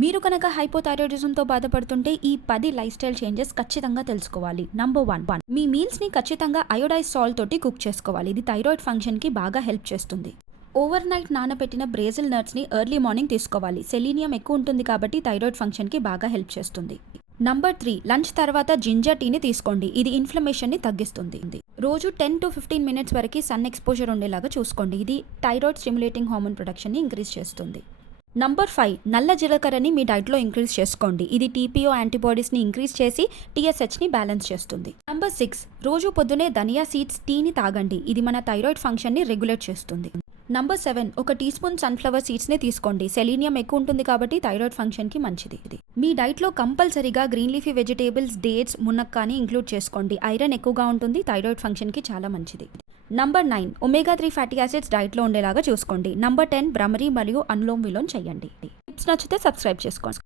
మీరు కనుక హైపోథైరాయిడిజంతో బాధపడుతుంటే ఈ 10 లైఫ్ స్టైల్ చేంజెస్ ఖచ్చితంగా తెలుసుకోవాలి. నంబర్ 1, మీ మీల్స్ని ఖచ్చితంగా అయోడైజ్ సాల్ట్ తోటి కుక్ చేసుకోవాలి. ఇది థైరాయిడ్ ఫంక్షన్కి బాగా హెల్ప్ చేస్తుంది. ఓవర్ నైట్ నానబెట్టిన బ్రేజిల్ నట్స్ని ఎర్లీ మార్నింగ్ తీసుకోవాలి. సెలీనియం ఎక్కువ ఉంటుంది కాబట్టి థైరాయిడ్ ఫంక్షన్కి బాగా హెల్ప్ చేస్తుంది. నంబర్ 3, లంచ్ తర్వాత జింజర్ టీని తీసుకోండి. ఇది ఇన్ఫ్లమేషన్ని తగ్గిస్తుంది. రోజు 10 to 15 మినిట్స్ వరకు సన్ ఎక్స్పోజర్ ఉండేలాగా చూసుకోండి. ఇది థైరాయిడ్ స్టిమ్యులేటింగ్ హార్మోన్ ప్రొడక్షన్ని ఇంక్రీజ్ చేస్తుంది. నంబర్ 5, నల్ల జీలకర్రని మీ డైట్లో ఇంక్రీజ్ చేసుకోండి. ఇది టీపీఓ యాంటీబాడీస్ని ఇంక్రీజ్ చేసి టీఎస్హెచ్ని బ్యాలెన్స్ చేస్తుంది. నంబర్ 6, రోజు పొద్దునే ధనియా సీడ్స్ టీని తాగండి. ఇది మన థైరాయిడ్ ఫంక్షన్ని రెగ్యులేట్ చేస్తుంది. నంబర్ 7, ఒక టీ స్పూన్ సన్ఫ్లవర్ సీడ్స్ని తీసుకోండి. సెలీనియం ఎక్కువ ఉంటుంది కాబట్టి థైరాయిడ్ ఫంక్షన్కి మంచిది. మీ డైట్లో కంపల్సరీగా గ్రీన్ లీఫీ వెజిటేబుల్స్, డేట్స్, మునక్కాని ఇంక్లూడ్ చేసుకోండి. ఐరన్ ఎక్కువగా ఉంటుంది, థైరాయిడ్ ఫంక్షన్కి చాలా మంచిది. నంబర్ 9, ఒమేగా 3 ఫ్యాటీ యాసిడ్స్ డైట్లో ఉండేలాగా చూసుకోండి. నంబర్ 10, భ్రమరి మరియు అనులోమ్ విలోమ్ చేయండి. టిప్స్ నచ్చితే సబ్స్క్రైబ్ చేసుకోండి.